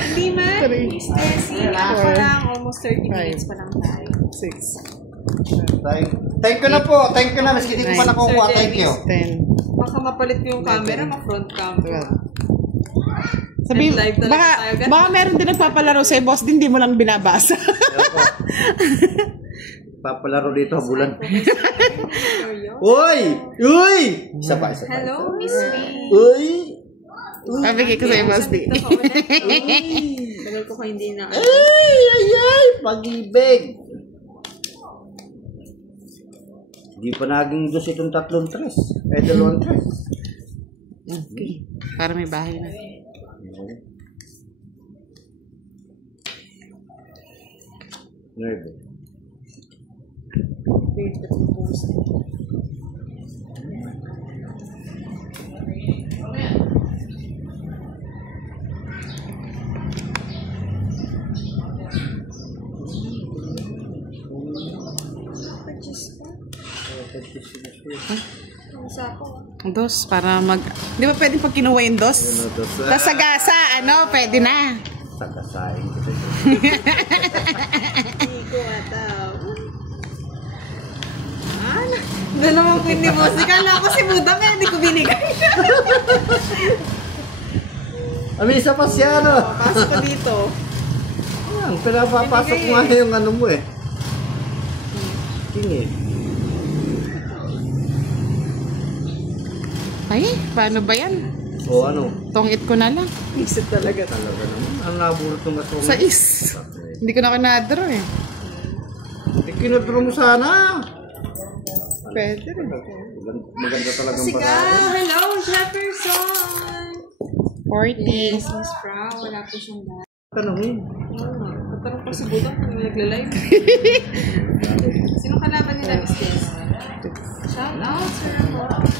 Hindi man. Miss Jessie. Ako lang. Almost 30 minutes pa lang tayo. 6. Thank you na po. Thank you na. Maski di ko pa nakukuha. Thank you. 10. Baka mapalit yung camera. Ma-front cam. Sabi, baka meron din nagpapalaro sa boss din, di mo lang binabasa. Papalaro dito, bulan. Uy! Uy! Isa pa. Hello, Miss Me. Uy! Pabigay ko sa boss din. Tagal ko hindi na. Ay! Pag-ibig! Hindi pa naging dos itong 3-3. 2-3. Okay. Para may bahay na. Nerve. Dos, para mag... Di ba pwede pag kinuha yung dos? Tapos sa gasa, pwede na. Sagasain ko ito. Hindi ko ataw. Doon naman po hindi mo. Kala ko si Buddha kaya hindi ko binigay. Isa pa siya, Pasok ko dito. Yan, pinapapasok mo nga yung ano mo eh. King eh. Ay, paano ba yan? O ano? Tongit ko na lang. Isip talaga. Talaga naman. Ang naburot ng matong. Sa is. Hindi ko na kinadro eh. Kinadro mo sana. Pwede rin. Maganda talagang Sige, hello Jefferson. 40. Yes, Miss Fra. Wala po siyang dahil. Tanungin. Tatanong po si Buddha kung nagla-live. Sino kalaban nila, Miss Jess? Shout out, Sir Ramon.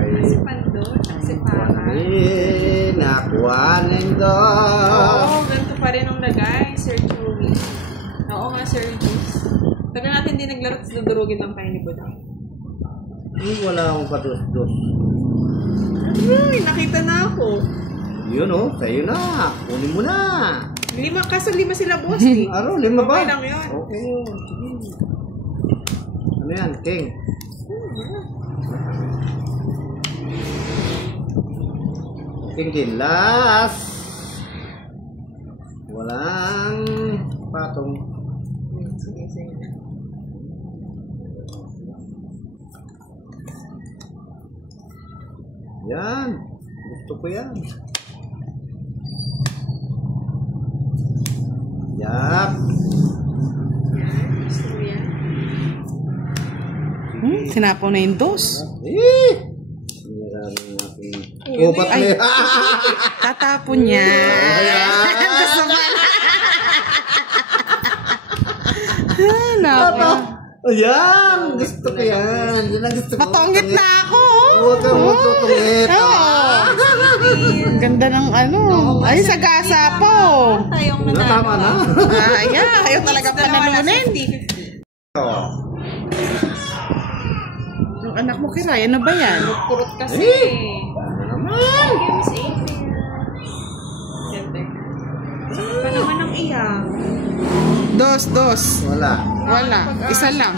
Si Pandor, si Para. Nakuhanin do. Oo, ganito pa rin ang lagay, Sir Joey. Oo nga, Sir Juice. Tagal natin din naglaro, tapos dudurugin lang tayo ni Buddha. Wala akong pados-dos. Ay, nakita na ako. Yun sa'yo na. Kunin mo na. 5, kaso 5 sila boss eh. 5 ba? Okay lang yun. Okay. Ano yan, King? King din. Last. Walang patong. Sige. Yan. Gusto ko yan. Yap. Gusto mo yan? Sinapo na yung dos. Kupat na yan. Tatapon niya. Gusto mo na. Ayan. Gusto ko yan. Yan ang gusto ko. Matongit na ako. Huwag kang matutungit. Ganda ng ay, sa gasa po. Tayong manalo. Tama na. Ayaw talaga panalunin. Yung anak mo, Kiray, ano ba yan? Kurot kasi. Ano naman? Miss April. Siyempre. Saan pa naman ang iyak? Dos. Wala. Isa lang.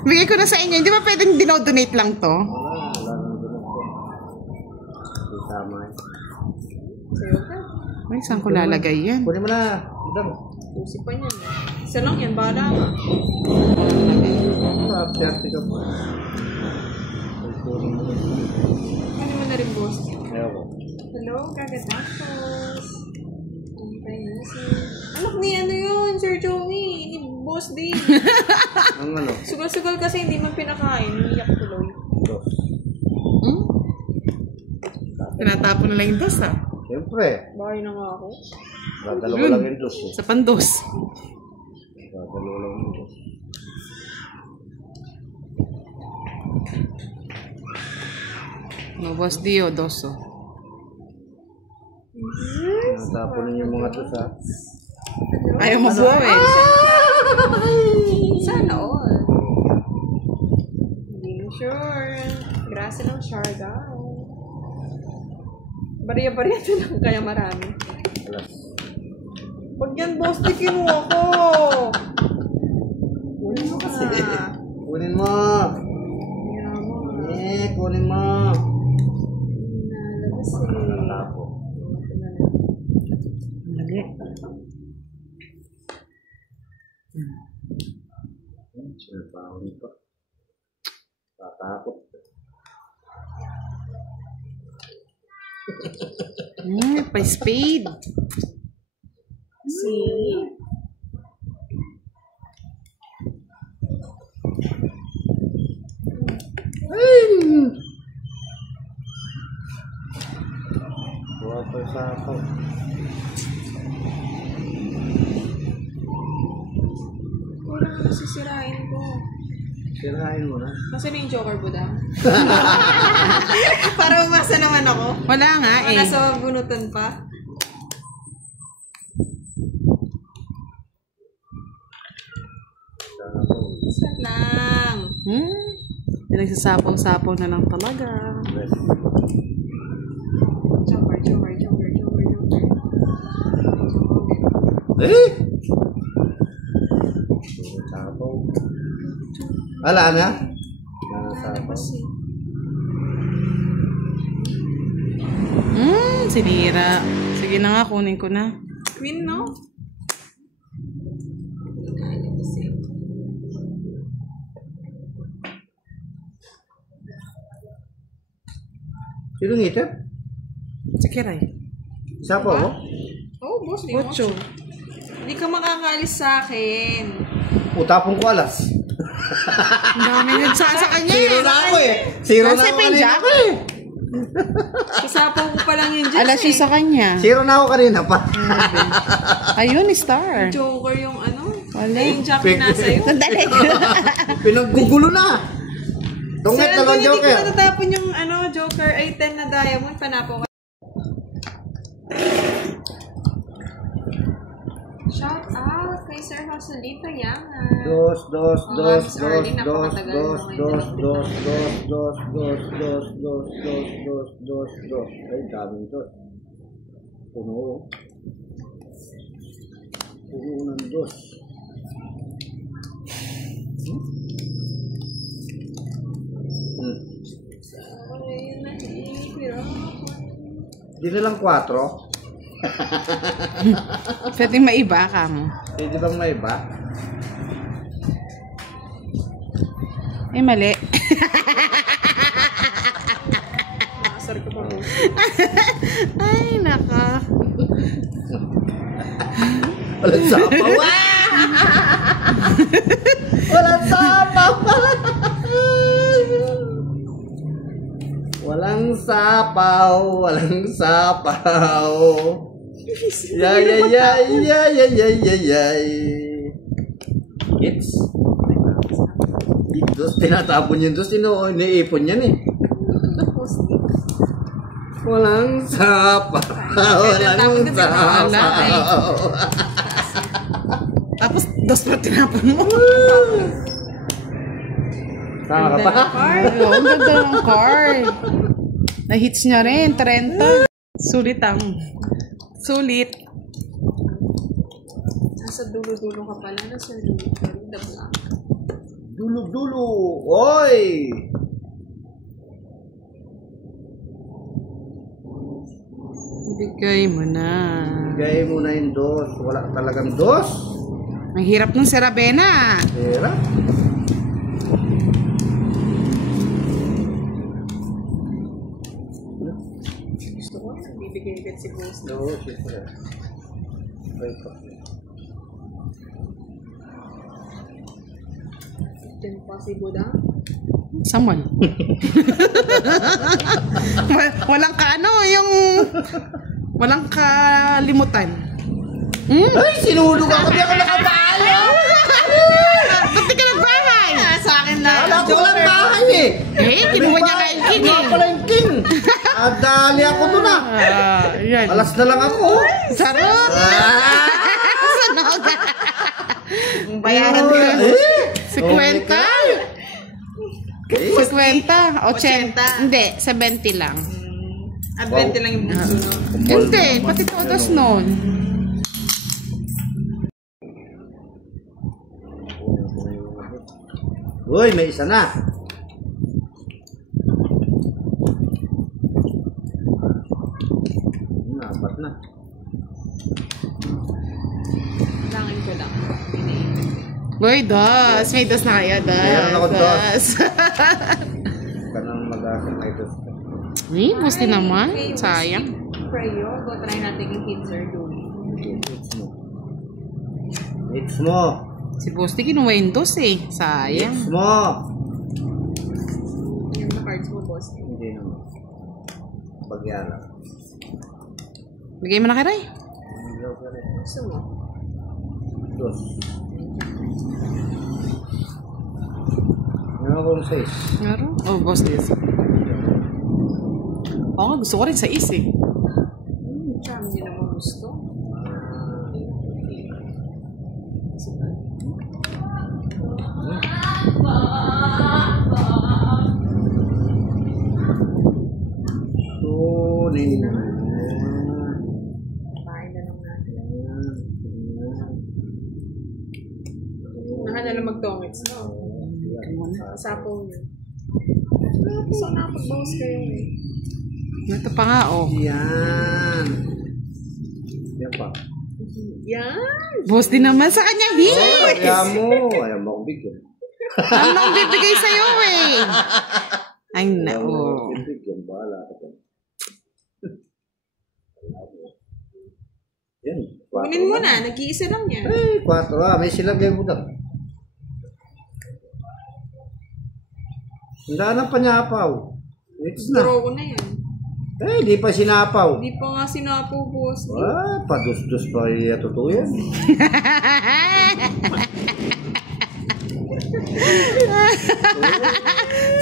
Bigay ko na sa inyo. Hindi ba pwedeng dinodonate lang to? Wala nang ganun ko. Hindi tama. Sa'yo ka. Ay, saan ko lalagay yan? Kunin mo na. Idang. Pusi pa niyan. Isa lang yan. Bala ka. Piyarte ka po. Kunin mo na rin, boss. Ayaw ko. Hello, kagatapos. Anak ni yun, Sir Joey. Ni Boss din. Ang ano? Sugal-sugal kasi hindi man pinakain. Iyak tuloy. Dos. Tinatapon na lang yung dos, ha? Siyempre. Bahay na nga ako. Dadalawa lang yung dos. Sa pandos. Dadalawa lang yung dos. No, Boss Dio, doso. Natapunin yung mga dos, ha? Ayaw mo buo, eh. Sana all. Hindi mo sure. Grasa ng Sharga. Bariya-bariya na lang, kaya marami. Alas. Pag yan, boss, di kinuha ko. Kunin mo kasi. Kunin mo. Kunin mo. Nalabas Tapo. Mali. Sinapahon pa. Tatakot. Pa-speed. See? Buwa pa sa ako. Wala ka nasisirain ko. Sirahin mo na. Kasi na yung Joker Budang. Para umasa naman ako. Wala nga eh. Nasa bunutan pa. Isa lang. Pinagsasapaw-sapaw na lang talaga. Joker. Eh! Sapaw. Wala na? Nalabas eh. Sinira. Sige na nga, kunin ko na. Queen, no? Nalabas eh. Sino ngitip? Si Kiray. Sapaw mo? Oh, boss, di mo. Ocho. Hindi ka makakaalis sa akin. Utapong ko alas. Ang dami yun sa kanya. Zero na ako eh. Zero na Nasa ako pin, kanina Jack? pa eh. Kasapaw ko pa lang yun dyan Alas yun sa kanya. Zero na ako kanina pa. Ayun, star. Joker yung ano? Wala. Ay, yung Jack na nasa iyo. Sandali. Pinaggugulo na. Tungit Sir, dalawang hindi ko Joker. natatapon yung ano, Joker ay 10 na diamond. Panapo ka. Shout out kay Sir Joselita Yangan. Dos. Ay, daming dos. Puno. Puno ng dos. Ay, nahihirap. Di na lang 4. Pwede maiba ka mo. Pwede bang may iba? Eh, mali. Makasar ka pa mo. Ay, naka. Walang sapaw. Walang sapaw. Walang sapaw. Walang sapaw. Yay. It's dos, tinatapon yung dos, iniipon yan eh. Walang sapaw. Walang sapaw. Tapos, dos pa tinapon mo. Sama ka pa? Oo, ang ganda ng card. Na-hits niya rin, 30. Sulit ang. Sulit. Nasa dulo-dulo ka pala. Nasa dulo-dulo. The black. Dulo. Oy! Bigay mo na. Bigay mo na yung dos. Wala talagang dos. Ang hirap ng Serabena. Pera. Gusto ko. Bibigay agad si Boss. Oo, siyempre. Ay, pa. Diyan pa si Budang. Samuel. Walang ka ano, yung... Walang kalimutan. Ay, sinulog ako. Di ako nakabalo. Ba't di ka ng bahay? Sa akin na. Wala ko lang bahay eh. Eh, kinuha niya nga yung king Kinuha eh. pala yung king. Dali ako doon ah. Yan. Alas na lang ako. Sarap! Sanog! Bayaran ko. Si Kwenta. Si Kwenta. 80. Hindi, 70 lang. Advente lang yung bunso, no? Hindi, pati todos nun. Uy, may isa na. Apat na. Langin ko lang. Boy, dos. May dos na kayo, dos. Meron ako dos. Kanang mag-asang na ito. Ay, busti naman. Sayang. Prayo, go try natin yung kids or doing. Hits mo. Si Busti kinuha yung dos eh. Sayang. Hits mo. Yung na cards mo, boss. Hindi naman. Pagyara. Bigay mo na kay Ray. Gusto mo? Dos. Meron akong 6. Meron? Oh, boss this. Oo nga, gusto ko rin sa is eh. Charm niya naman gusto. Tunin na. Bahay na lang natin. Naka na lang mag-tongits, no? Sapaw niyo. So, nakapag-bounce kayo eh. Ito pa nga, oh. Yan. Yan pa. Yan! Boss din naman sa kanya, hit! Ayaw mo. Ayaw mo akong bigyan. Ano nang bibigay sa'yo eh? Ay, na, Ayaw mo oh. akong bigyan. Bahala ka dyan. Yan. Kunin mo na, nag-iisa lang yan. Eh, 4. May silagay mo daw. Handa na panyapaw. It's na. Draw ko na yan. Eh, di pa sinapaw. Hindi pa nga sinapo, boss. Ah, padus-dus pa iya totoo yan.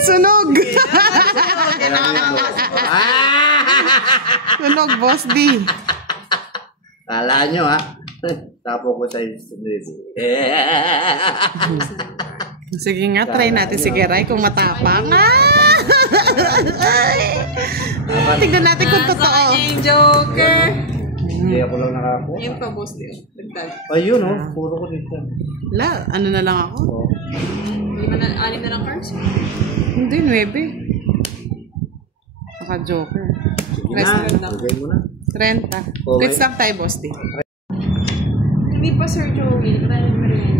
Sunog! Sunog, boss D. Kala nyo ha. Tapo ko sa Instagram. Sige nga, try natin si Geray kung matapang. Tignan natin kung totoo. Yung Joker. Hindi ako lang nakakuha. Ayun pa, boss. Dagdag. Ayun oh, puro ko dito. La, ano na lang ako? Oh. 6 na lang cards. Hindi, 9. Naka-joker. Sige Rest na, lang. lagay mo na. 30. Okay. Let's stop tayo, boss D. Hindi pa, Sir Joey. Try mo rin.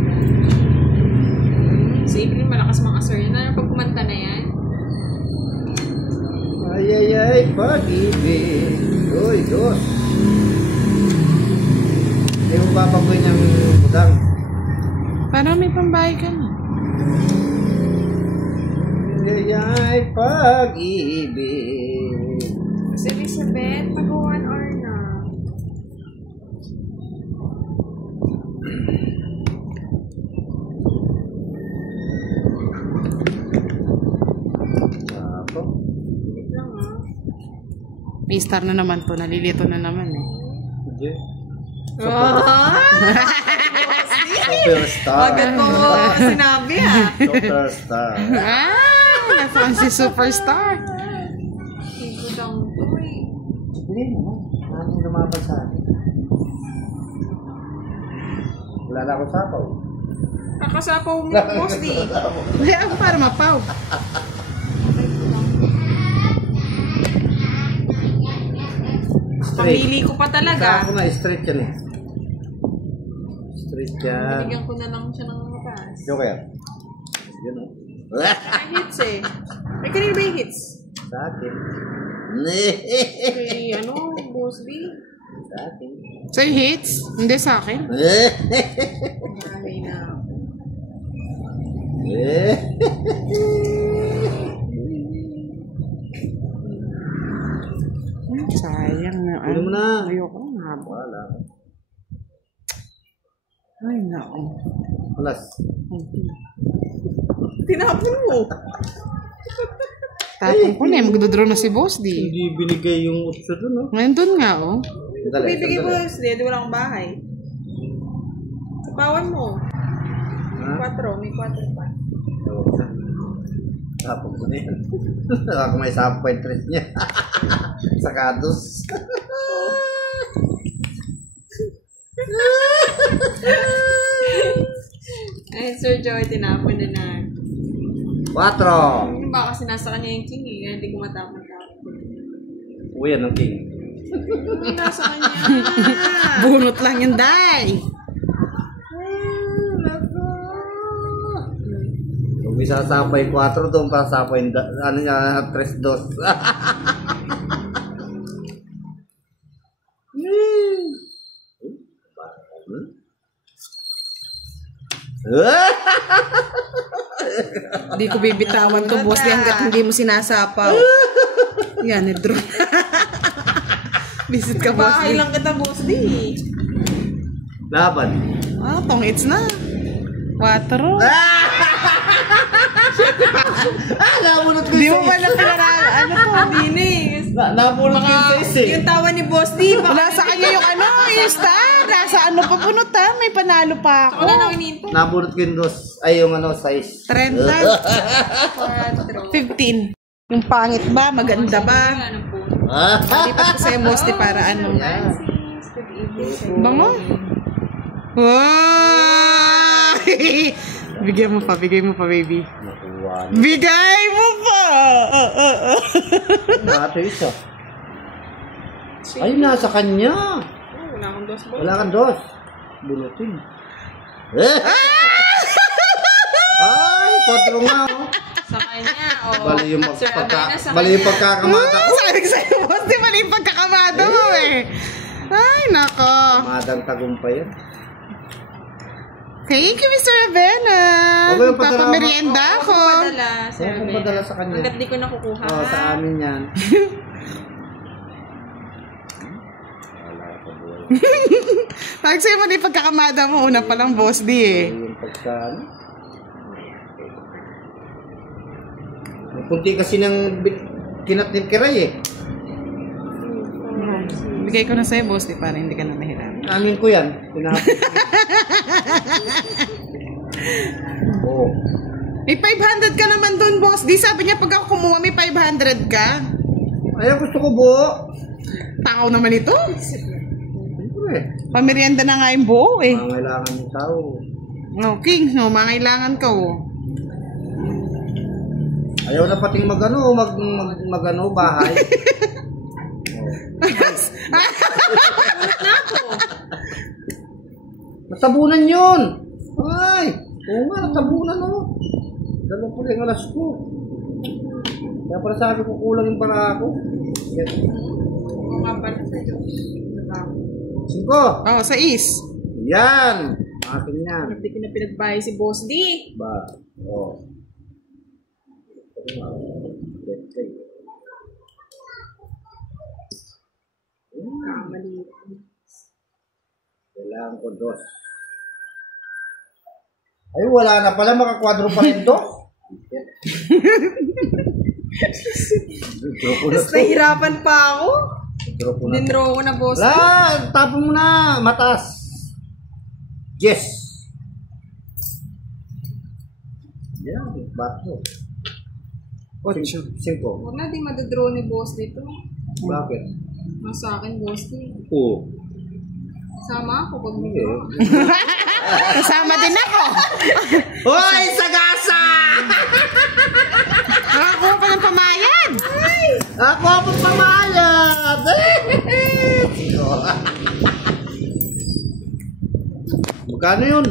Si April, malakas mga sir. Yan na, pag kumanta na yan. Ay, ay, ay, pag-ibig. Uy, Diyos. Hindi mo babagoy ng budang. Parang may pambahay ka na. Ay, ay, pag-ibig. Si Elizabeth, pag 1 hour na. Ako. Wait lang ah. May star na naman to. Nalilito na naman eh. Hindi. Superstar. Agad mo sinabi ah. Superstar. Nasaan si Superstar? Hindi ko lang to eh. Hindi mo. Ano yung lumaban sa akin? Wala na akong sapaw. Kakasapaw mo, boss di. Hindi, ako para mapaw. Pamili ko pa Sa talaga. ako na, straight yan eh. Straight yan. Binigyan ko na lang siya ng matas. Joker. Yun o. Ay, hits eh. Ay, kanina ba yung hits? Sa akin. Kay ano, boss di. Sa akin. So, hits? Hindi sa akin. Ay na. Sayang na. Kunin mo na. Ayoko na. Wala. Ay, nako. Plus. Tinapon mo. Tapong ko na. Magdodraw na si Boss D. Hindi binigay yung utso dun, no? Ngayon dun nga, oh. Bibigay ko sila, di wala akong bahay. Sa pawan mo. Ha? 4, may 4 pa. Tapos na yan. Ako may 7.3 niya. Sakados. Ay, Sir Joey, tinapon na na. 4. Yung baka sinasa kanya yung king eh, kaya hindi ko matapon-tapon. Uy, yan ang king. Ay, nasa kanya. Bunot lang yung day. Kung isa sapay 4, doon pa sapay, ano niya, 3-2. Hindi ko bibitawan to, boss. Di hanggat hindi mo sinasapaw. Yan, drone. Visit ka, boss. Bahay lang kita, boss di. Laban. Ah, tong hits na. 4. Nabunot ko Di yung mo ba na pinaralan? Ano to? Dinis. Nabunot ko yung 6 Yung tawa ni boss di. Wala sa kanya yung ano, yung star. Nasa ano pa punot ha? May panalo pa ako. Wala nang inintay. Nabunot ko yung 2. Ay, yung ano, 6. 30. 15. Yung pangit ba? Maganda ba? Ano po? Lipat ko sa'yo, boss, di para ano. Good evening. Bango? Wow! Bigyan mo pa, baby. Nakuha. Bigay mo pa! Nato isa. Ay, nasa kanya. Wala akong dos boss. Wala kang 2. Bunutin. Ay, 4 nga. Oh. Sa kanya. Oh. Bali yung Sir Abena, sa bali yung kanya. pagkakamata ko. Sabi ko sa'yo, boss, di mali yung pagkakamada mo eh. Ay, nako. Kamadang tagumpay yan. Thank you, Mr. Avena. Okay, yung padala mo. Papamerienda Ako ako. padala, Sir Oo, kung Abena. padala sa kanya. Hanggat di ko nakukuha. Oo, sa amin yan. Wala ka buhay. Sabi sa'yo, mali yung pagkakamada mo. Una pa lang, boss, di eh. Yung pagka, ano? May punti kasi ng kinatnip kiray eh. Bigay ko na sa'yo, boss, di para hindi ka na mahirap. Amin ko yan. Pinahapon ko. Oo. May 500 ka naman doon, boss. Di sabi niya pag ako kumuha, may 500 ka. Ayaw, gusto ko buo. Takaw naman ito. Siyempre. Pamerienda na nga yung buo eh. Mangailangan ng tao. Okay, no, mangailangan ka oh. Ayaw na pating magano, magano bahay. Natabunan yun! Ay! Oo nga, natabunan o. Dalawang pula yung alas ko. Kaya pala sabi ko kulang yung para ako. Oo nga pala sa'yo. 5. Oh, sa is. Yan! Akin yan. Hindi ko na pinagbahay si Boss D. Ba? Oo. Kamali. Kailangan ko 2. Ay, wala na pala. Makakwadro pa rin 2. Tapos nahirapan pa ako. Dinro ko na, Boss D. La, tapon mo na. Mataas. Yes. Yan, bato. 5. Huwag na di madadraw ni Boss dito. Bakit? Nasa akin, Boss D. Oo. Sama ako pag Okay. Kasama din ako. Hoy, sagasa! Nakakuha pa ng pamayan. Ako ang pamayad! Magkano yun?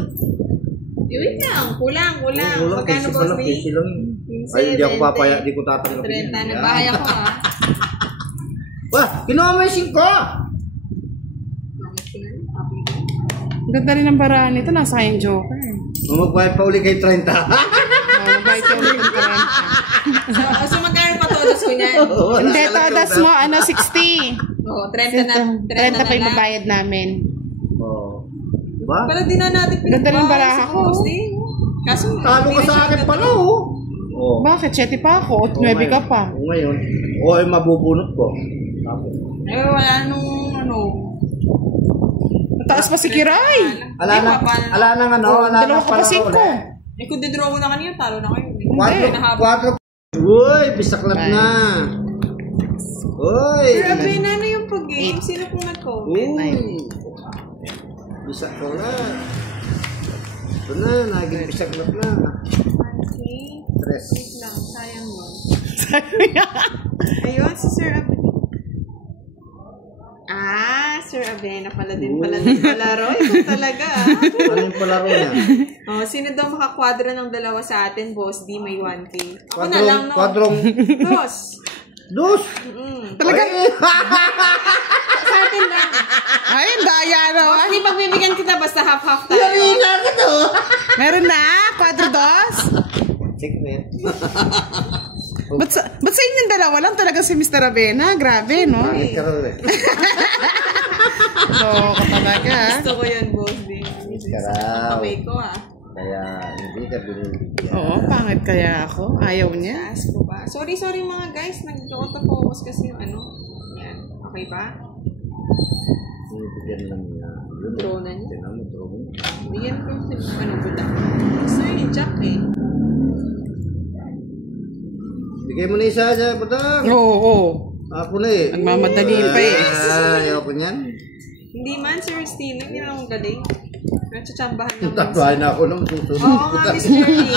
Wait lang. Kulang. Kulang, Magkano, peso Boss lang, D? peso lang. Ay, hindi ako papaya, hindi ko tatanggapin. 30. Nagbahay ako, ah. Wah, kinuha mo yung 5! Ang ganda rin ng baraan nito. Nasa kayong joker. Magbayad pa uli kay 30. Mabait ka ulit ng 40. So, magkano pa todos ko niyan? Hindi, todas mo, ano, 60. Oo, 30 na. 30 pa yung babayad namin. Oo. Diba? Pala din na natin Ganda rin baraha sa ko. Boss D. Kaso, Talo ka sa akin pala, oh. Oo. Bakit? 7 pa ako. 9 ka pa. O ngayon, o ay mabubunot ko. Tapos. Eh, wala nung ano. Mataas pa si Kiray. Ala nang ano, ala Dalawa nang ka pa 5. Eh, kung didraw ko na kanina, talo na kayo. 4 Uy, bisaklat na. Uy. Sir Abin, ano yung pag-game? Sino pong nag-comment? Uy. Bisaklat. Ito na, naging bisaklat na. Okay. Tres. Wait lang, sayang mo. Ayun, si Sir Abin. Sir Abena pala din pala palaro. Ito talaga. Ano yung palaro niya? Oh, sino daw makakwadra ng dalawa sa atin, boss? Di may 1K. Ako na lang, no? Kwadrong. Dos. Dos? Talaga? Sa atin lang. Ay, ang daya Boss, naman. di pagbibigyan kita basta half-half tayo. Yarina ka to. Meron na? 4-2? Check mo yan. Ba't sa inyong dalawa lang talaga si Mr. Avena? Grabe, no? Pangit ka rin eh. So, talaga. Gusto ko yun, boss. Di. Karaw. Kamay ko, Kaya hindi ka binibigyan. Oo, pangit kaya ako. Ayaw niya. Ask ko ba? Sorry mga guys. Nag-auto-focus kasi yung ano. Yan. Okay ba? Binibigyan lang niya. Drone na niya. Tinan mo, drone. Bigyan ko yung ano ko lang. Gusto yung jack eh. Bigay mo na isa dyan, Budang. Oo. Ako na eh. Nagmamadali pa eh. Ayaw ko niyan. Hindi man, Sir Steve. Hindi na akong galing. Natsuchambahan lang. Tabahan na ako nung susunod. Oo nga, Miss Jerry.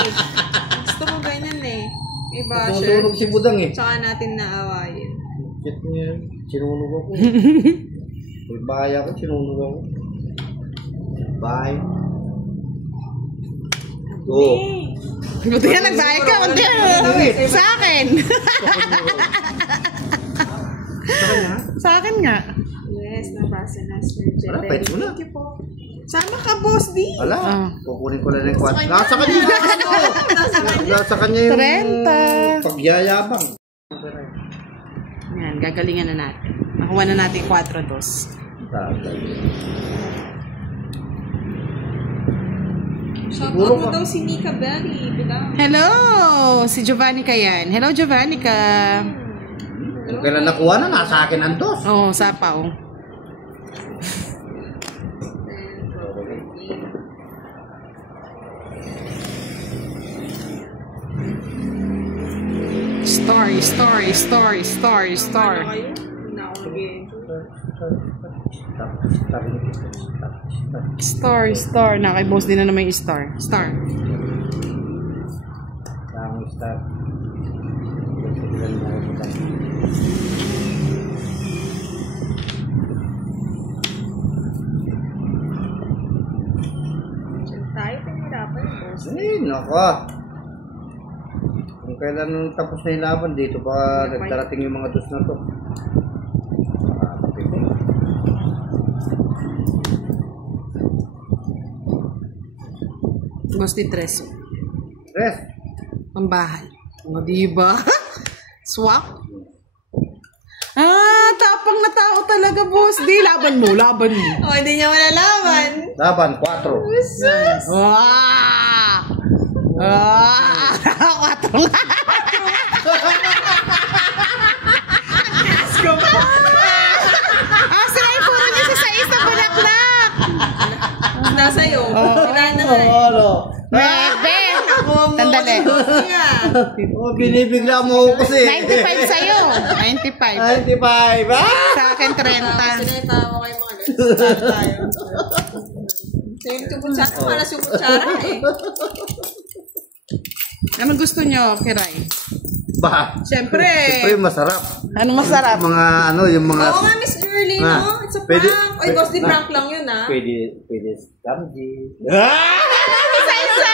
Gusto ko ganyan eh. May basher. Susunod si Budang eh. Tsaka natin naawayin. Shit niya. Sinunog ako. May bahay ako, sinunog ako. Bye. Oo. Buti yan, nagbayad ka. Buti sa akin. Sa akin nga. Yes, nabasa na, Sir Jerry. Wala, pwede mo na. Thank you po. Sama ka, boss, di. Wala. Kukunin ko na rin kwat. Nasa kanya na ano. Nasa kanya yung 30. pagyayabang. Yan, gagalingan na natin. Nakuha na natin 4-2. Shoutout mo daw si Nika Belly. Diba? Hello! Si Giovanni ka yan. Hello, Giovanni ka. Kung kailan nakuha na, nasa akin ang dos. Oo, sapaw. Star. Ano kayo? Hindi ako nag-e-enjoy. Star. Nakaboss din na naman yung star. Tamang star. Tayo, pinirapan, boss. Ay, nako. Kung kailan tapos na yung laban, dito pa nagdarating yung mga dos na to. Boss di 3. Tres. Pambahay. O, diba? Swap? Tapang na tao talaga, boss. Di, laban mo. Oh, hindi niya malalaman. Laban, 4. Wow! 4 nga. Sila yung puro niya sa 6 na bulaklak. Nasa'yo. Sila na nga. Bebe! Nakuha mo. Tandali. Oh, binibigla mo ako kasi. 95 sa'yo. 95. 95, ha? Sa akin, 30. Sinaytawa kayo mga guys. Start tayo. Same to kutsara. Para sa kutsara eh. Anong gusto nyo, Kiray? Ba? Siyempre. Siyempre, masarap. Ano masarap? Mga ano, yung mga... Oo nga, Miss Early, no? It's a prank. Oy, boss, di prank lang yun, ha? Pwede, Samji. Isa-isa!